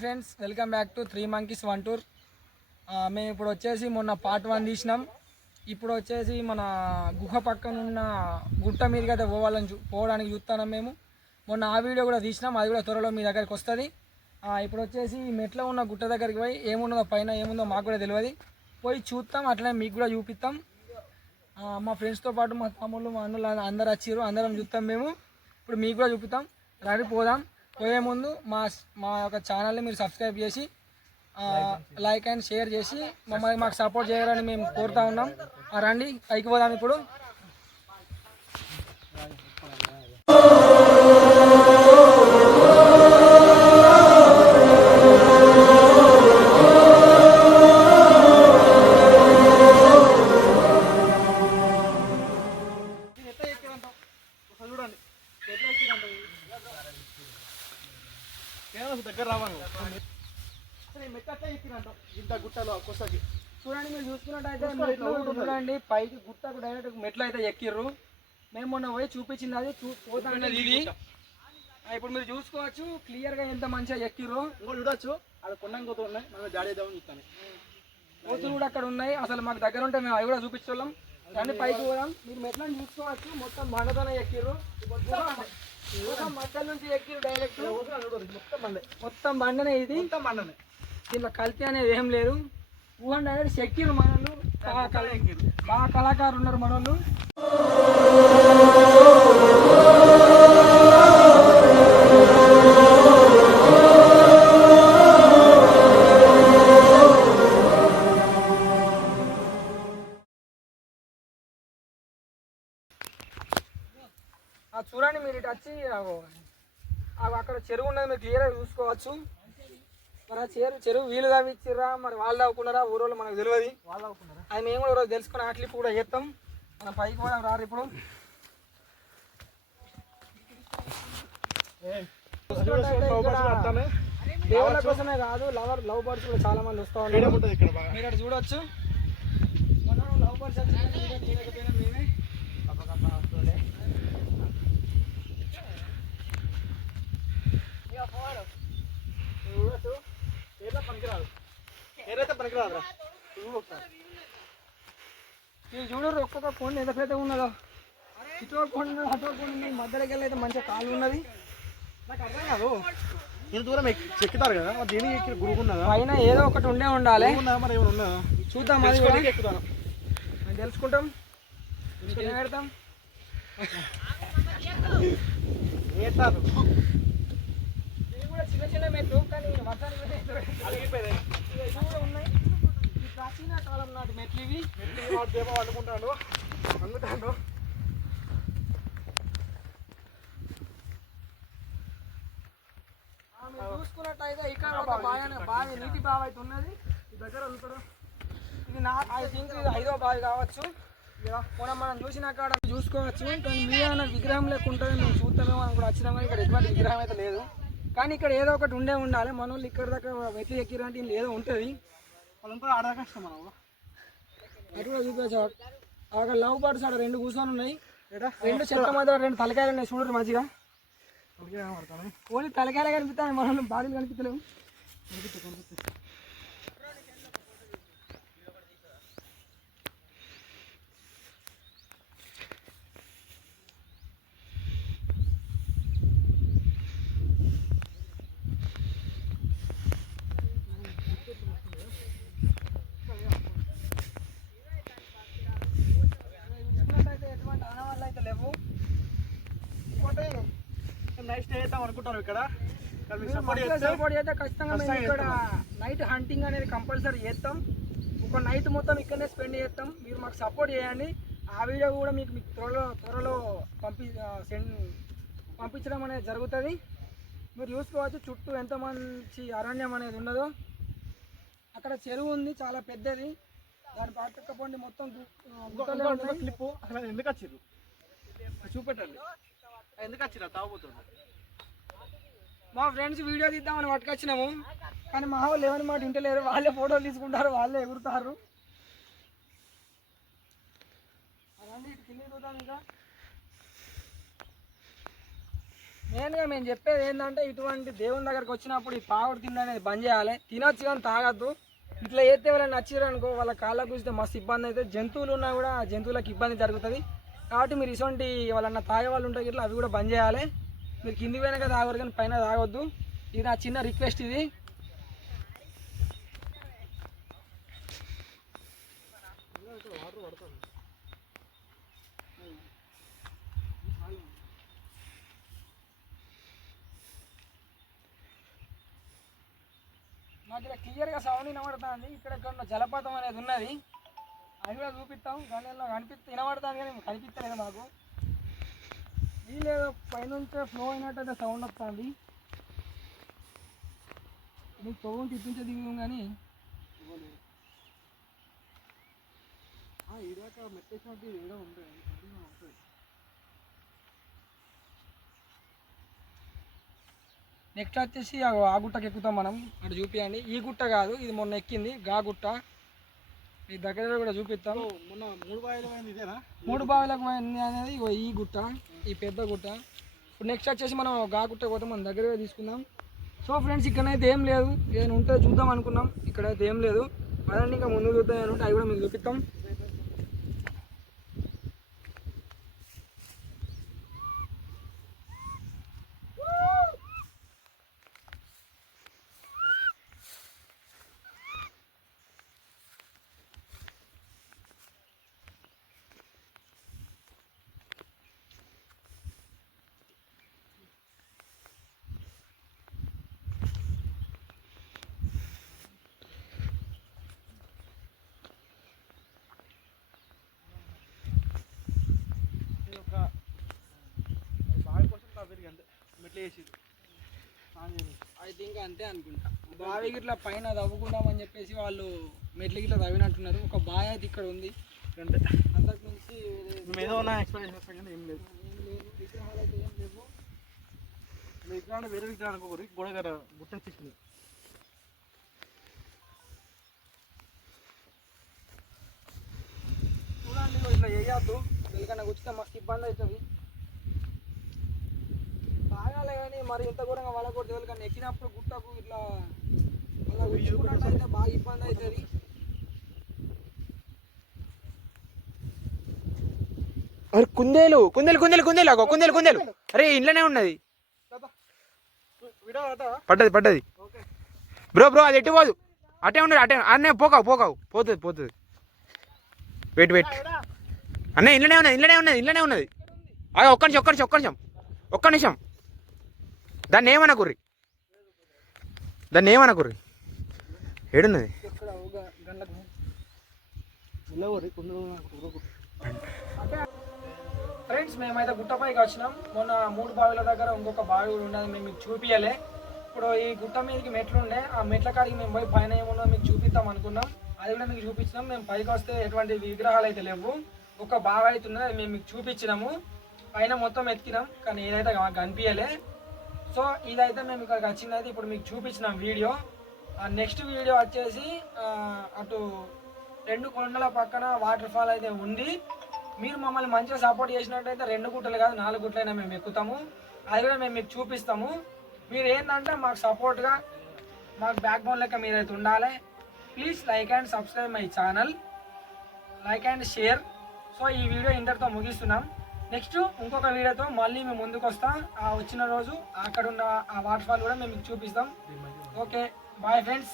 Hi friends, welcome back to 3 Monkeys one tour. మేము ఇప్పుడు వచ్చేసి మొన్న పార్ట్ 1 తీసినాం. ఇప్పుడు వచ్చేసి మన గుహ పక్కన ఉన్న గుట్ట మీదకి అయితే పోవడానికి చూస్తున్నాం. మేము మొన్న ఆ వీడియో కూడా తీసినాం, అది కూడా త్వరలో మీ దగ్గరికి వస్తుంది. ఇప్పుడు వచ్చేసి మెట్లో ఉన్న గుట్ట దగ్గరికి పోయి ఏమున్నదో పైన ఏముందో మాకు కూడా తెలియదు, పోయి చూస్తాం. అట్లనే మీకు కూడా చూపిస్తాం. మా ఫ్రెండ్స్తో పాటు మా తమ్ముళ్ళు మా అన్నలు అందరు వచ్చారు, అందరం చూస్తాం. మేము ఇప్పుడు మీకు కూడా చూపిస్తాం. రండి పోదాం. పోయే ముందు మా యొక్క ఛానల్ని మీరు సబ్స్క్రైబ్ చేసి లైక్ అండ్ షేర్ చేసి మమ్మల్ని మాకు సపోర్ట్ చేయాలని మేము కోరుతా ఉన్నాం. రండి పైకి పోదాం. ఇప్పుడు దగ్గర రావాలి ఇంత గుట్టలో కొసకి చూడండి, మీరు చూసుకున్నట్టయితే చూడండి పైకి గుట్టకు డైరెక్ట్ మెట్లు అయితే ఎక్కిర్రు. మేము మొన్న పోయి చూపించింది అది పోతానే ఇది. ఇప్పుడు మీరు చూసుకోవచ్చు క్లియర్గా ఎంత మంచిగా ఎక్కిర్రు. ఇంకో చూడొచ్చు, అక్కడ కొండ కోతులు ఉన్నాయి, మనం జాడేద్దామని చూస్తాను. కోతులు కూడా అక్కడ ఉన్నాయి. అసలు మాకు దగ్గర ఉంటే మేము అవి కూడా చూపించోళ్ళం. రండి పైకి పోదాం. మీరు మెట్లను చూసుకోవచ్చు, మొత్తం బండతోనే ఎక్కిర్రు. మధ్య నుంచి ఎక్కిరు డైరెక్ట్ మొత్తం బండనే. ఇది దీంట్లో కల్తీ అనేది ఏం లేదు. ఊహన్ డైరెక్ట్ ఎక్కిరు మనోళ్ళు. బాగా కళాకారులు ఉన్నారు మనోళ్ళు. చూడండి, మీరు ఇటు వచ్చి అక్కడ చెరువు ఉన్నది, మీరు క్లియర్గా చూసుకోవచ్చు. మరి ఆ చెరువు వీలు తవ్విచ్చిర్రా, మరి వాళ్ళు తవ్వుకున్నారా, ఊరోళ్ళు మనకు తెలియదు. అది మేము కూడా రోజు తెలుసుకుని ఆ క్లిప్ కూడా చేస్తాం. మనం పైకి పోదాం రారు. ఇప్పుడు దేవుళ్ళ కోసమే కాదు, లవ్ బర్డ్స్ కూడా చాలా మంది వస్తూ ఉంటారు. మీరు అక్కడ చూడొచ్చు. లవ్ బర్డ్స్ మేమే చూడరు. ఒక్కొక్క కొండ ఎంత పెద్ద ఉన్నదో. ఇటు కొండ అటు కొండ మధ్యలోకి వెళ్ళి అయితే మంచిగా కాలు ఉన్నది. నాకు అర్థం కాదు, ఇంత దూరం ఎక్కుతారు కదా, దేనికి ఎక్కి గురుగున్నదా? పైన ఏదో ఒకటి ఉండే ఉండాలి. మరి ఏమైనా ఉన్నదా చూద్దాం, అది కూడా ఎక్కుతాను తెలుసుకుంటాం. పెడతాం చిన్న చిన్న మెట్లు, కానీ ఉన్నాయి. ఈ ప్రాచీన కాలం నాటి మెట్లు ఇవి. అనుకుంటాను అందుతాను. మీరు చూసుకున్నట్టయితే ఇక్కడ ఒక బావి, నీటి బావి అయితే ఉన్నది ఈ దగ్గర. ఇది ఐ థింక్ ఇది 5వ బావి కావచ్చు. మనం చూసిన కాడ చూసుకోవచ్చు. కానీ మీ ఏమైనా విగ్రహం లేకుంటే మేము చూస్తామేమో అని కూడా వచ్చినాం, కానీ ఇక్కడ ఎటువంటి విగ్రహం అయితే లేదు. కానీ ఇక్కడ ఏదో ఒకటి ఉండాలి. మన వాళ్ళు ఇక్కడ దాకా మెట్లు ఎక్కిరంటే ఏదో ఉంటుంది. వాళ్ళంతా ఆడ కష్టం. మనం అటు కూడా చూపించు. అక్కడ లవ్ బర్డ్స్ ఆడ 2 కూర్చొని ఉన్నాయి. 2 చెట్ల మధ్య 2 తలకాయలు ఉన్నాయి. చూడరు మంచిగా. ఓన్లీ తలకాయలు కనిపిస్తాయి, మన బాడీలు కనిపించలేవు. ఇక్కడ సపోర్ట్ చేస్తే ఖచ్చితంగా మేము ఇక్కడ నైట్ హంటింగ్ అనేది కంపల్సరీ చేస్తాం. ఒక నైట్ మొత్తం ఇక్కడనే స్పెండ్ చేస్తాం. మీరు మాకు సపోర్ట్ చేయండి. ఆ వీడియో కూడా మీకు త్వరలో పంపించడం అనేది జరుగుతుంది. మీరు చూసుకోవచ్చు చుట్టూ ఎంత మంచి అరణ్యం అనేది ఉన్నదో. అక్కడ చెరువు ఉంది, చాలా పెద్దది. దాని పక్క పండి మొత్తం క్లిప్పు ఎందుకు వచ్చిర్రు చూపెట్టండి. ఎందుకు వచ్చిరా తాగుతుంది? మా ఫ్రెండ్స్ వీడియో తీద్దామని పట్టుకొచ్చినాము, కానీ మా వాళ్ళు ఏమని మాట వింటలేరు. వాళ్ళే ఫోటోలు తీసుకుంటారు, వాళ్ళే ఎగురుతారు. అలాంటి ఇటు కింద చూద్దాం. ఇంకా మెయిన్గా మేము చెప్పేది ఏంటంటే ఇటువంటి దేవుని దగ్గరకు వచ్చినప్పుడు ఈ తాగుడు తిండి అనేది బంద్ చేయాలి. తినొచ్చు కానీ తాగద్దు. ఇట్లా చేస్తే ఎవరైనా నచ్చిర్రు అనుకో వాళ్ళ కాళ్ళకు కూర్చితే మస్తు ఇబ్బంది అయితే జంతువులు ఉన్నా కూడా ఆ జంతువులకు ఇబ్బంది జరుగుతుంది. కాబట్టి మీరు ఇటువంటి వాళ్ళన్న తాగే వాళ్ళు ఉంటాయి ఇట్లా అవి కూడా బంద్ చేయాలి. మీరు కింది పోయినాక తాగరు కానీ పైన తాగొద్దు. ఇది నా చిన్న రిక్వెస్ట్. ఇది నాకు ఇలా క్లియర్గా సౌండ్ వినబడుతుంది. ఇక్కడ ఎక్కడ జలపాతం అనేది ఉన్నది, అది కూడా చూపిస్తాం. దానిలో వినబడుతుంది కానీ కనిపిస్తలేదు మాకు. వీళ్ళేదో పైనుంచే ఫ్లో అయినట్టయితే సౌండ్ వస్తుంది. నీకు తోగుంటే ఇప్పించే దిగు కానీ ఇదాక మెట్టేసినట్టు ఏదో ఉంటుంది. నెక్స్ట్ వచ్చేసి ఆ గుట్టకి ఎక్కుతాం మనం. అటు చూపించండి. ఈ గుట్ట కాదు, ఇది మొన్న ఎక్కింది గా గుట్ట. ఈ దగ్గర కూడా చూపిస్తాం. మొన్న 3 బావిల పోయింది ఇదేనా? 3 బావిలకు పోయింది అనేది ఈ గుట్ట, ఈ పెద్ద గుట్ట. ఇప్పుడు నెక్స్ట్ వచ్చేసి మనం గా గుట్ట పోతే మనం దగ్గరగా తీసుకుందాం. సో ఫ్రెండ్స్, ఇక్కడైతే ఏం లేదు, ఏదైనా ఉంటే చూద్దాం అనుకున్నాం. ఇక్కడైతే ఏం లేదు. అదండి ఇంకా ముందు చూద్దాం అని ఉంటే అవి కూడా మీకు చూపిస్తాం. మెట్లు వేసి ఐ థింక్ అంతే అనుకుంటా. బావి గిట్లా పైన తవ్వుకుందామని చెప్పేసి వాళ్ళు మెట్లు గిట్లా తవ్వినట్టున్నారు. ఒక బావి అయితే ఇక్కడ ఉంది. అంటే అంతకు మించి ఏదో ఎక్స్ప్లెయిన్ కానీ ఏం లేదు. విగ్రహాలు అయితే ఏం లేవు. విగ్రహాలు వేరే విగ్రహాలు అనుకోకూరి గోడ గారు గుట్ట వచ్చేసింది. చూడండి, ఇట్లా వేయద్దు. ఎందుకన్నా కూర్చుంటే మస్తు ఇబ్బంది అవుతుంది. తాగాలి కానీ మరి ఇంత ఘోరంగా వాళ్ళకూడదు. ఎవరికన్నా ఎక్కినప్పుడు గుట్టకు ఇట్లా అలా ఉచ్చుకున్నట్టు అయితే బాగా ఇబ్బంది అవుతుంది. అరే కుందేలు కుందేలు కుందేలు కుందేలు అగో కుందేలు కుందేలు. అరే ఇంట్లోనే ఉన్నది. పడ్డది పడ్డది. బ్రో బ్రో అది ఎటు పోదు. అటే ఉన్నది అటే అన్నే పోకావు పోకావు పోతుంది పోతుంది. వెయిట్ వెయిట్ అన్న ఇంట్లోనే ఉన్నది ఇంట్లోనే ఉన్నది ఇంట్లోనే ఉన్నది. అదే ఒక్క నిమిషం ఒక్క నిమిషం ఒక్క నిమిషం ఒక్క నిమిషం. దాన్ని ఏమనకుర్రి దాన్ని ఏమనకుర్రి. ఏడున్నది? ఫ్రెండ్స్, మేమైతే గుట్టపైకి వచ్చినాం. మొన్న 3 బావిల దగ్గర ఇంకొక బావి ఉన్నది, మేము మీకు చూపించలే. ఇప్పుడు ఈ గుట్ట మీదకి మెట్లు ఉండే, ఆ మెట్ల కాడికి మేము పోయి పైన ఏమున్నా మీకు చూపిస్తాం అనుకున్నాం. అది కూడా మీకు చూపించినాం. మేము పైకి వస్తే ఎటువంటి విగ్రహాలు అయితే లేవు. ఒక బావి అయితే ఉన్నది, అది మేము మీకు చూపించినాము. పైన మొత్తం ఎత్తికినాం కానీ ఏదైతే కనిపించలే. సో ఇదైతే మేము ఇక్కడికి వచ్చిందైతే ఇప్పుడు మీకు చూపించినాం వీడియో. నెక్స్ట్ వీడియో వచ్చేసి అటు 2 కొండల పక్కన వాటర్ ఫాల్ అయితే ఉంది. మీరు మమ్మల్ని మంచిగా సపోర్ట్ చేసినట్టయితే 2 గుట్టలు కాదు 4 గుట్టలైనా మేము ఎక్కుతాము. అది కూడా మేము మీకు చూపిస్తాము. మీరు ఏంటంటే మాకు సపోర్ట్గా మాకు బ్యాక్ బోన్ లెక్క మీరైతే ఉండాలి. Please like and subscribe my channel, like and share. So ఈ వీడియో ఇంతటితో ముగిస్తున్నాం. నెక్స్ట్ ఇంకొక వీడియోతో మళ్ళీ మేము ముందుకు వస్తాం. వచ్చిన రోజు అక్కడ ఉన్న ఆ వాటర్ ఫాల్ కూడా మేము మీకు చూపిస్తాం. Okay, bye friends.